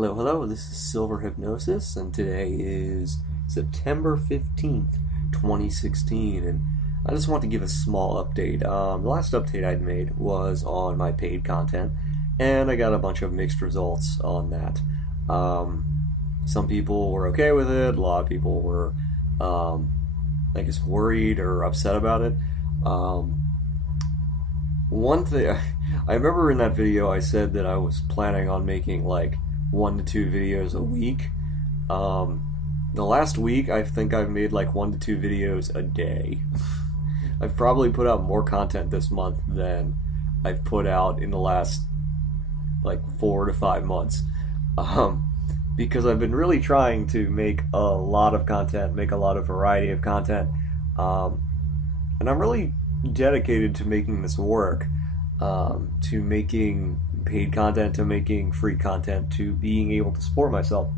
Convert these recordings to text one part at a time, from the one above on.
Hello, hello, this is Silverhypnosis, and today is September 15th, 2016, and I just want to give a small update. The last update I'd made was on my paid content, and I got a bunch of mixed results on that. Some people were okay with it, a lot of people were, I guess, worried or upset about it. One thing, I remember in that video I said that I was planning on making like 1 to 2 videos a week. The last week I think I've made like 1 to 2 videos a day. I've probably put out more content this month than I've put out in the last like 4 to 5 months. Because I've been really trying to make a lot of content, make a lot of variety of content. And I'm really dedicated to making this work, to making paid content, to making free content, to being able to support myself.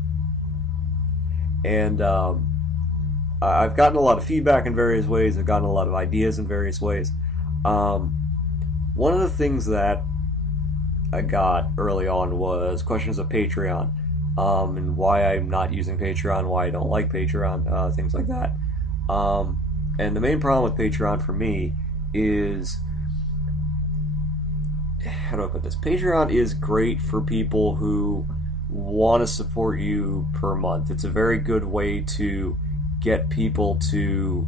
And I've gotten a lot of feedback in various ways. I've gotten a lot of ideas in various ways. One of the things that I got early on was questions of Patreon, and why I'm not using Patreon, why I don't like Patreon, things like that. And the main problem with Patreon for me is, how do I put this? Patreon is great for people who want to support you per month. It's a very good way to get people to.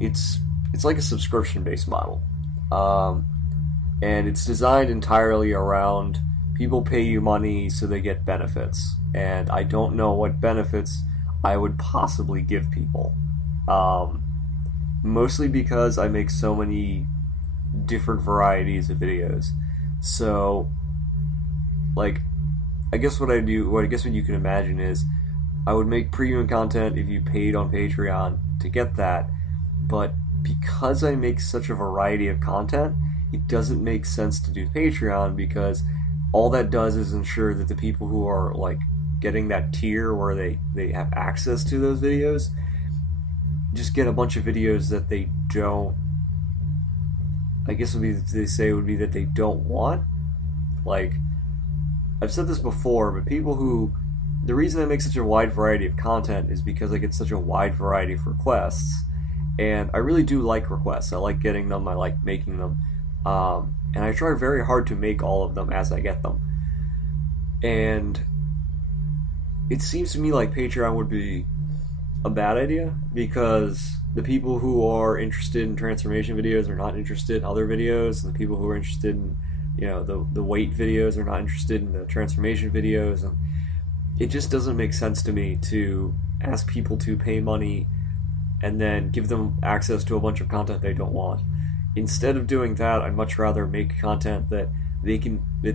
It's like a subscription-based model, and it's designed entirely around people pay you money so they get benefits, and I don't know what benefits I would possibly give people. Mostly because I make so many different varieties of videos. So, like, I guess what you can imagine is I would make premium content if you paid on Patreon to get that, but because I make such a variety of content, it doesn't make sense to do Patreon, because all that does is ensure that the people who are, like, getting that tier where they have access to those videos just get a bunch of videos that they don't, I guess would be that they don't want. Like, I've said this before, but the reason I make such a wide variety of content is because I get such a wide variety of requests, and I really do like requests. I like getting them, I like making them, and I try very hard to make all of them as I get them. And it seems to me like Patreon would be a bad idea, because the people who are interested in transformation videos are not interested in other videos, and the people who are interested in, the weight videos are not interested in the transformation videos, and it just doesn't make sense to me to ask people to pay money and then give them access to a bunch of content they don't want. Instead of doing that, I'd much rather make content that the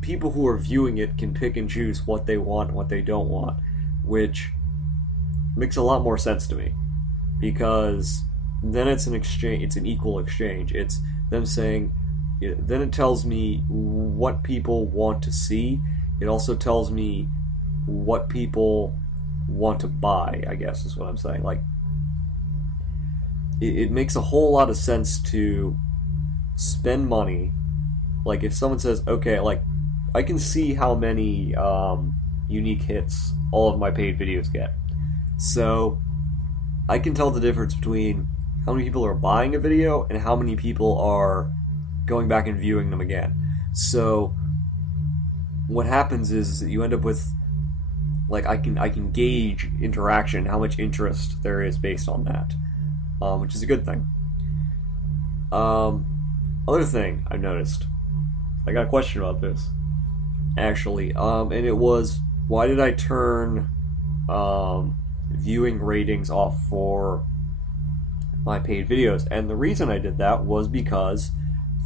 people who are viewing it can pick and choose what they want and what they don't want, which makes a lot more sense to me, because then it's an exchange, it's an equal exchange. It's them saying, then it tells me what people want to see. It also tells me what people want to buy, I guess is what I'm saying. Like, it makes a whole lot of sense to spend money. Like, if someone says, okay, like, I can see how many unique hits all of my paid videos get. So I can tell the difference between how many people are buying a video and how many people are going back and viewing them again. So what happens is that you end up with, like, I can gauge interaction, how much interest there is based on that, which is a good thing. Other thing I've noticed, I got a question about this, actually, and it was, why did I turn viewing ratings off for my paid videos? And the reason I did that was because,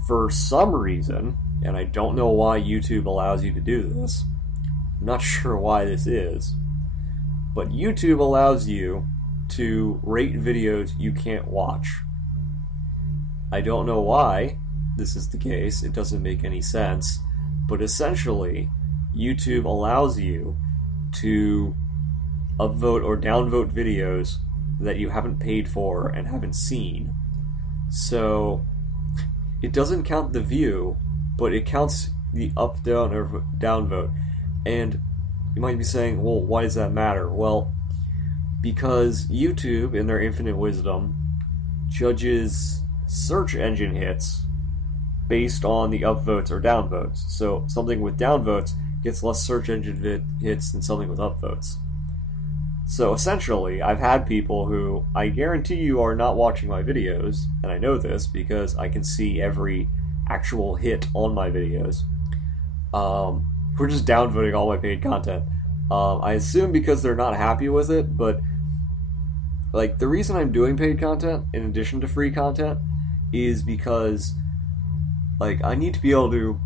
for some reason, and I don't know why YouTube allows you to do this, I'm not sure why this is, but YouTube allows you to rate videos you can't watch. I don't know why this is the case, it doesn't make any sense, but essentially YouTube allows you to upvote or downvote videos that you haven't paid for and haven't seen. So it doesn't count the view, but it counts the up, down, or down vote. And you might be saying, well, why does that matter? Well, because YouTube, in their infinite wisdom, judges search engine hits based on the upvotes or downvotes. So something with downvotes gets less search engine hits than something with upvotes. So essentially, I've had people who I guarantee you are not watching my videos, and I know this because I can see every actual hit on my videos. We're just downvoting all my paid content. I assume because they're not happy with it, but like the reason I'm doing paid content in addition to free content is because like I need to be able to,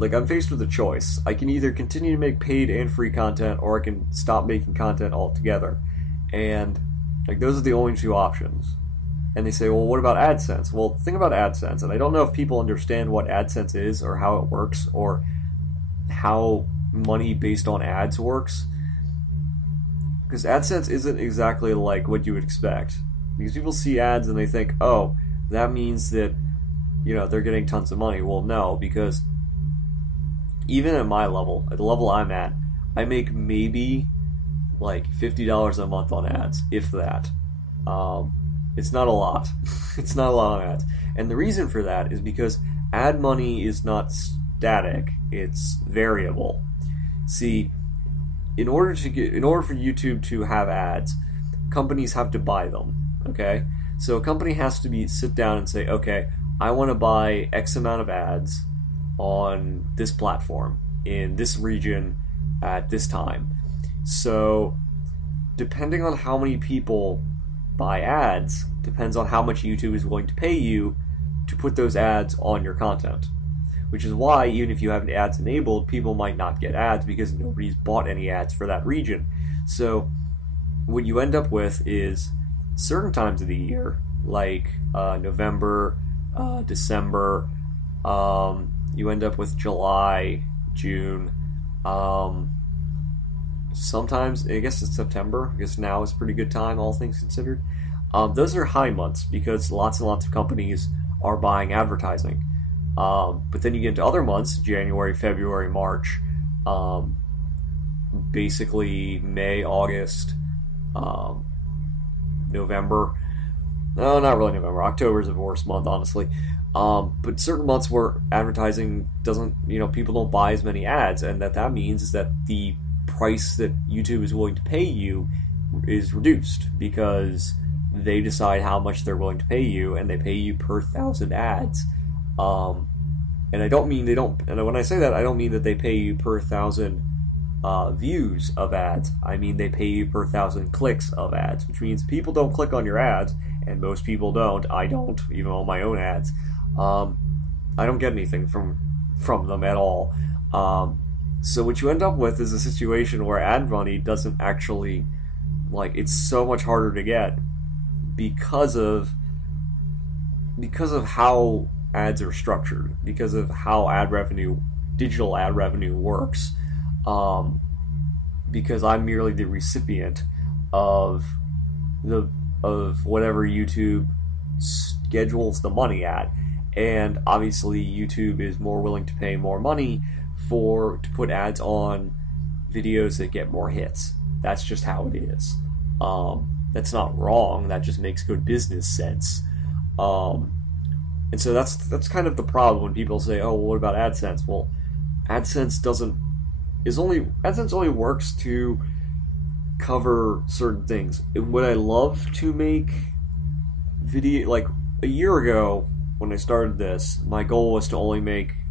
like, I'm faced with a choice. I can either continue to make paid and free content, or I can stop making content altogether. And like those are the only two options. And they say, well, what about AdSense? Well, the thing about AdSense, and I don't know if people understand what AdSense is or how it works or how money based on ads works. Because AdSense isn't exactly like what you would expect. Because people see ads and they think, oh, that means that, you know, they're getting tons of money. Well, no, because even at my level, at the level I'm at, I make maybe like $50 a month on ads, if that. It's not a lot. It's not a lot on ads. And the reason for that is because ad money is not static, it's variable. See, in order for YouTube to have ads, companies have to buy them, okay? So a company has to sit down and say, okay, I want to buy X amount of ads on this platform, in this region, at this time. So, depending on how many people buy ads, depends on how much YouTube is willing to pay you to put those ads on your content. Which is why, even if you have ads enabled, people might not get ads because nobody's bought any ads for that region. So, what you end up with is certain times of the year, like November, December, you end up with July, June, sometimes, I guess it's September. I guess now is a pretty good time, all things considered. Those are high months because lots and lots of companies are buying advertising. But then you get into other months, January, February, March, basically May, August, November. No, not really November. October is the worst month, honestly. But certain months where advertising doesn't, people don't buy as many ads, and that means is that the price that YouTube is willing to pay you is reduced because they decide how much they're willing to pay you, and they pay you per 1,000 ads. And I don't mean and when I say that, I don't mean that they pay you per 1,000 views of ads. I mean they pay you per 1,000 clicks of ads, which means people don't click on your ads, and most people don't. I don't, even on my own ads. I don't get anything from them at all. So what you end up with is a situation where ad money doesn't actually, it's so much harder to get because of how ads are structured, because of how digital ad revenue works. Because I'm merely the recipient of whatever YouTube schedules the money at, and obviously YouTube is more willing to pay more money to put ads on videos that get more hits. That's just how it is. That's not wrong. That just makes good business sense. And so that's kind of the problem when people say, "Oh, well, what about AdSense?" Well, AdSense only works to cover certain things. And would I love to make video, like a year ago when I started this, my goal was to only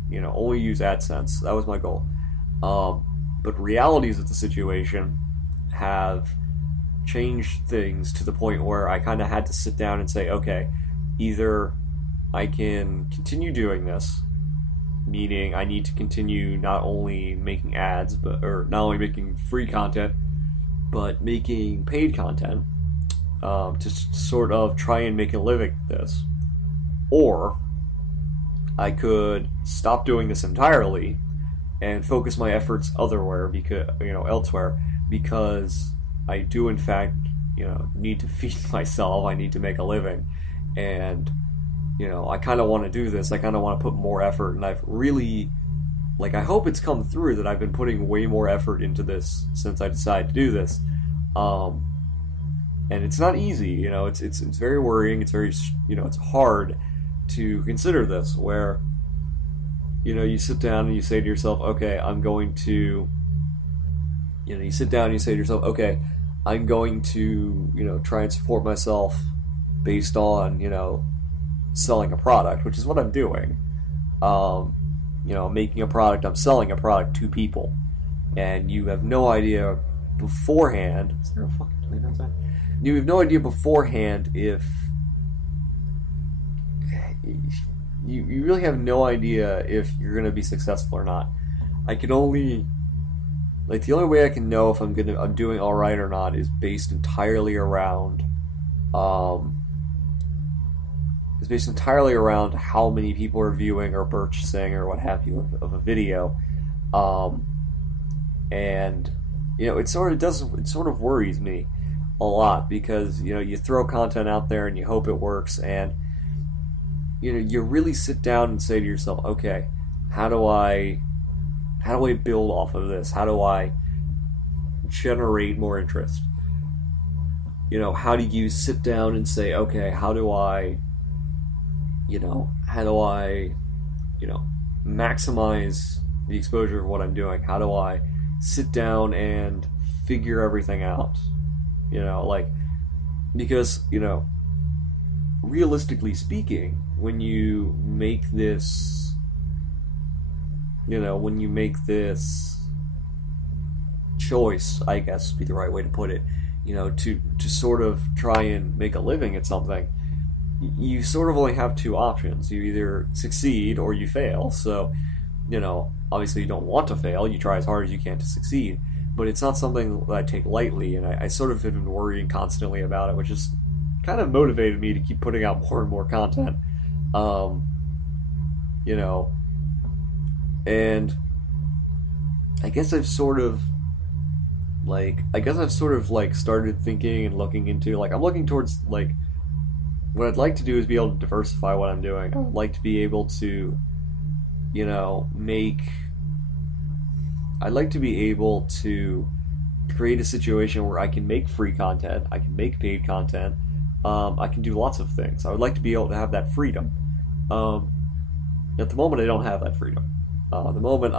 use AdSense. That was my goal. But realities of the situation have changed things to the point where I kind of had to sit down and say, okay, either I can continue doing this, meaning I need to continue not only making ads, or not only making free content, but making paid content to sort of try and make a living at this. Or I could stop doing this entirely and focus my efforts elsewhere because I do in fact, need to feed myself. I need to make a living, and I kind of want to do this. I kind of want to put more effort, and I've really like, I hope it's come through that I've been putting way more effort into this since I decided to do this. Um, and it's not easy, it's very worrying. It's very, it's hard to consider this, where, you sit down and you say to yourself, okay, I'm going to, you sit down and you say to yourself, okay, I'm going to, try and support myself based on, selling a product, which is what I'm doing. Making a product, I'm selling a product to people. And you have no idea beforehand. Is there a fucking plane outside? You have no idea beforehand if. You really have no idea if you're going to be successful or not. I can only. Like, the only way I can know if I'm doing all right or not is based entirely around, how many people are viewing or purchasing or what have you of a video, and it sort of worries me a lot, because you throw content out there and you hope it works, and you really sit down and say to yourself, okay, how do I build off of this? How do I generate more interest? How do you sit down and say, okay, how do I maximize the exposure of what I'm doing? How do I sit down and figure everything out? Because, realistically speaking, when you make this choice, I guess would be the right way to put it, to sort of try and make a living at something, you sort of only have two options. You either succeed or you fail. So, obviously you don't want to fail. You try as hard as you can to succeed. But it's not something that I take lightly, and I sort of have been worrying constantly about it, which has kind of motivated me to keep putting out more and more content. And I guess I've sort of started thinking and looking into, I'm looking towards, what I'd like to do is be able to diversify what I'm doing. I would like to be able to, I'd like to be able to create a situation where I can make free content, I can make paid content, I can do lots of things. I would like to be able to have that freedom. At the moment, I don't have that freedom. At the moment,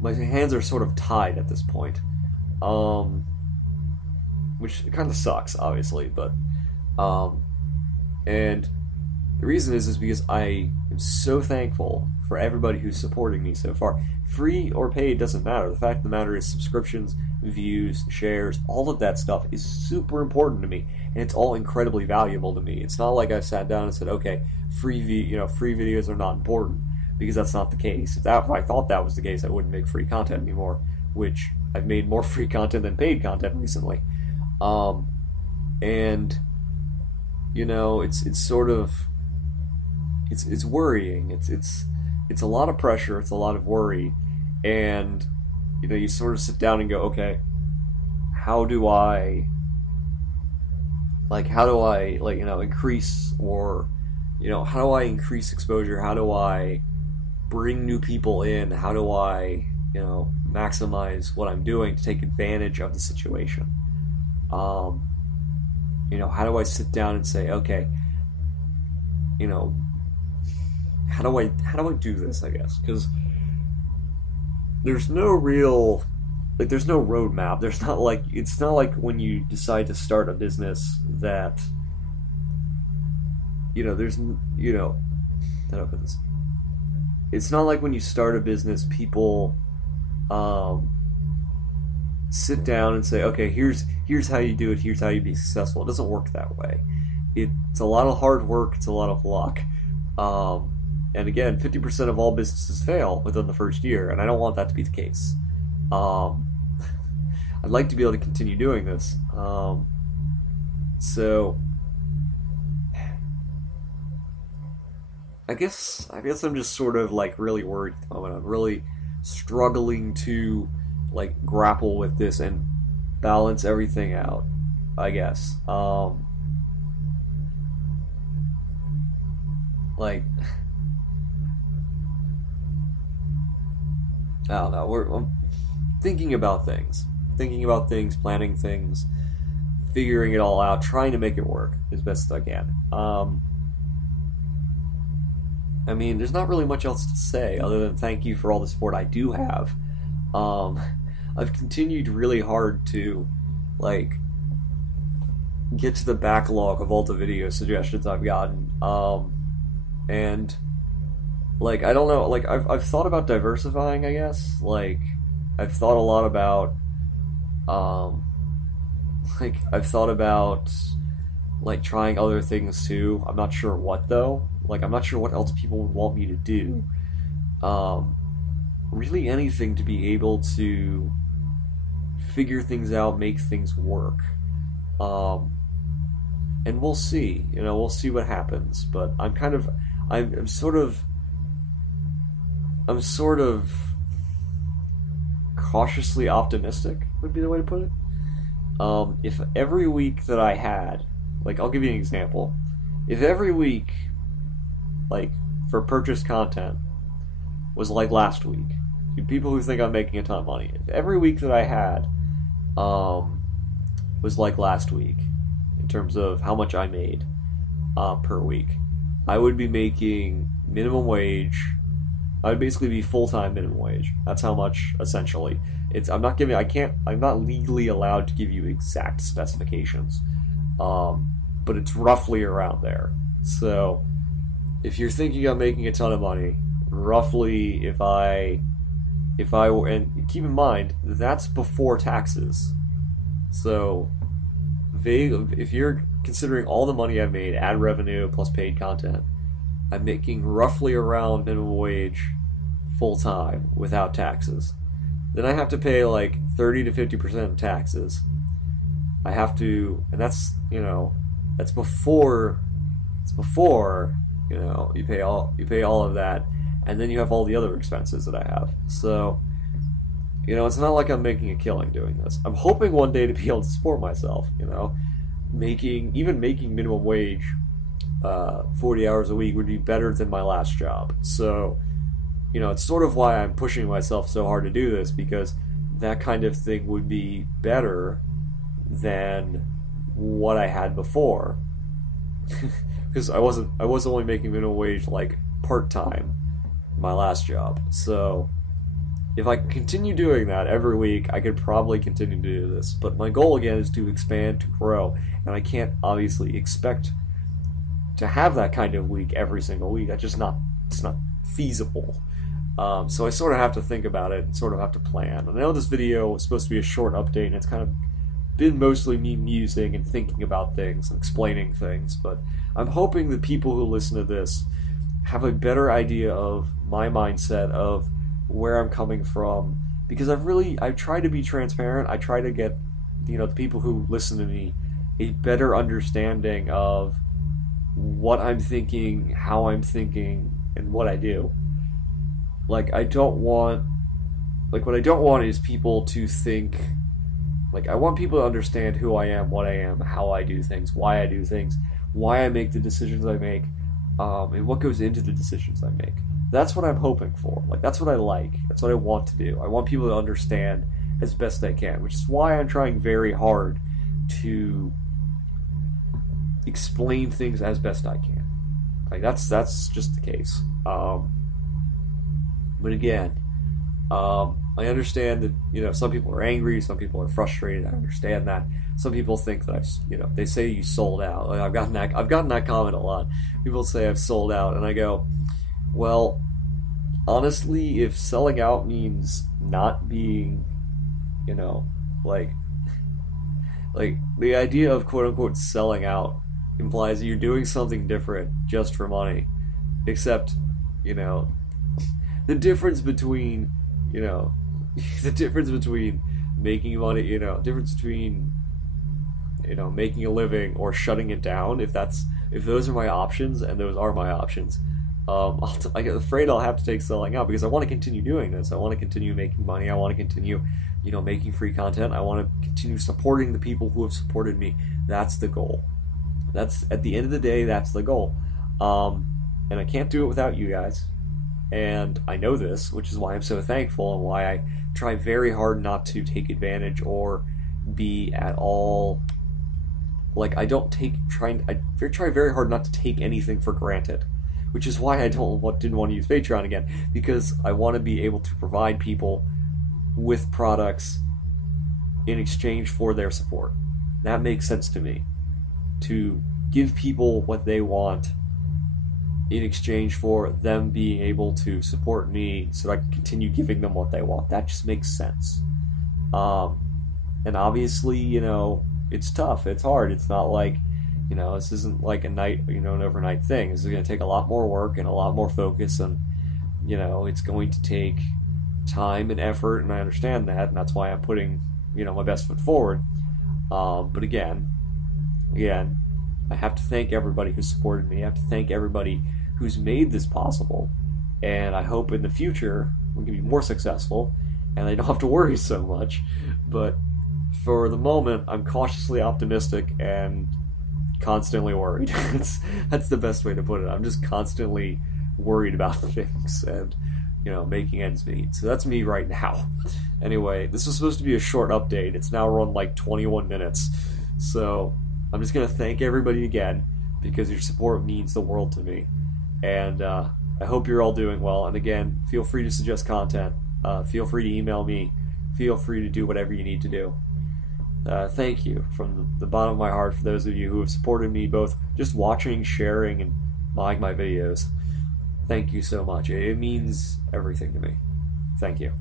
my hands are sort of tied at this point, which kind of sucks, obviously, but, and the reason is because I am so thankful for everybody who's supporting me so far. Free or paid doesn't matter. The fact of the matter is subscriptions, views, shares, all of that stuff is super important to me, and it's all incredibly valuable to me. It's not like I sat down and said, okay, free videos are not important, because that's not the case. If I thought that was the case, I wouldn't make free content anymore, which I've made more free content than paid content recently. And it's sort of it's worrying. It's a lot of pressure. It's a lot of worry, and you sort of sit down and go, okay, how do I increase, or how do I increase exposure? How do I bring new people in? How do I maximize what I'm doing to take advantage of the situation? How do I sit down and say, okay, how do I do this, I guess? Because there's no real, there's no roadmap. It's not like when you decide to start a business that, there's, how do I put this? It's not like when you start a business, people sit down and say, okay, here's how you do it, here's how you be successful. It doesn't work that way. It's a lot of hard work, it's a lot of luck. And again, 50% of all businesses fail within the first year, and I don't want that to be the case. I'd like to be able to continue doing this. So I guess I'm just sort of really worried at the moment. I'm really struggling to grapple with this and balance everything out, I guess. I don't know. I'm thinking about things, planning things, figuring it all out, trying to make it work as best as I can. I mean, there's not really much else to say other than thank you for all the support I do have. I've continued really hard to, like, get to the backlog of all the video suggestions I've gotten. And, like, I don't know, like, I've thought about diversifying, I guess. Like, I've thought a lot about, I've thought about, like, trying other things too. I'm not sure what, though. Like, I'm not sure what else people would want me to do. Really anything to be able to figure things out, make things work. And we'll see. We'll see what happens. But I'm sort of cautiously optimistic would be the way to put it. If every week that I had, like, I'll give you an example. If every week, like, for purchased content was like last week, people who think I'm making a ton of money, if every week that I had was like last week in terms of how much I made per week, I would be making minimum wage. I would basically be full-time minimum wage. That's how much, essentially. I'm not legally allowed to give you exact specifications, but it's roughly around there. So if you're thinking I'm making a ton of money, roughly, if I and keep in mind that's before taxes. So if you're considering all the money I've made, ad revenue plus paid content, I'm making roughly around minimum wage full time without taxes. Then I have to pay like 30 to 50% of taxes. I have to, and that's before you pay all of that, and then you have all the other expenses that I have. So it's not like I'm making a killing doing this. I'm hoping one day to be able to support myself. Making minimum wage 40 hours a week would be better than my last job. So it's sort of why I'm pushing myself so hard to do this, because that kind of thing would be better than what I had before. Because I was only making minimum wage like part-time my last job. So if I continue doing that every week, I could probably continue to do this. But my goal again is to expand, to grow, and I can't obviously expect to have that kind of week every single week. It's not feasible. So I sort of have to think about it and sort of have to plan. And I know this video was supposed to be a short update, and it's kind of been mostly me musing and thinking about things and explaining things, but I'm hoping that people who listen to this have a better idea of my mindset, of where I'm coming from, because I've tried to be transparent. I try to get the people who listen to me a better understanding of what I'm thinking, how I'm thinking, and what I do. What I don't want is people to think, I want people to understand who I am, what I am, how I do things, why I do things, why I make the decisions I make, and what goes into the decisions I make. That's what I'm hoping for. That's what I like. That's what I want to do. I want people to understand as best they can, which is why I'm trying very hard to explain things as best I can. That's just the case. But again, I understand that some people are angry, some people are frustrated. I understand that. Some people think that they say you sold out. I've gotten that comment a lot. People say I've sold out, and I go, well, honestly, if selling out means not being, like the idea of quote unquote selling out implies that you're doing something different just for money. Except, the difference between making money, difference between making a living or shutting it down, if those are my options, and those are my options, I'm afraid I'll have to take selling out, because I want to continue doing this. I want to continue making money. I want to continue making free content. I want to continue supporting the people who have supported me. That's the goal. That's, at the end of the day, that's the goal. And I can't do it without you guys. And I know this, which is why I'm so thankful and why I try very hard not to take advantage or be at all like I try very hard not to take anything for granted, which is why I didn't want to use Patreon again, because I want to be able to provide people with products in exchange for their support. That makes sense to me. To give people what they want in exchange for them being able to support me so I can continue giving them what they want. That just makes sense. And obviously, it's tough. It's hard. It's not like, this isn't like an overnight thing. This is going to take a lot more work and a lot more focus, and, it's going to take time and effort, and I understand that, and that's why I'm putting, my best foot forward. But again, I have to thank everybody who supported me. I have to thank everybody who's made this possible. And I hope in the future we can be more successful and I don't have to worry so much. But for the moment, I'm cautiously optimistic and constantly worried. That's the best way to put it. I'm just constantly worried about things and, making ends meet. So that's me right now. Anyway, this was supposed to be a short update. It's now run like 21 minutes. So I'm just going to thank everybody again because your support means the world to me. And I hope you're all doing well. And again, feel free to suggest content. Feel free to email me. Feel free to do whatever you need to do. Thank you from the bottom of my heart for those of you who have supported me, both just watching, sharing, and buying my videos. Thank you so much. It means everything to me. Thank you.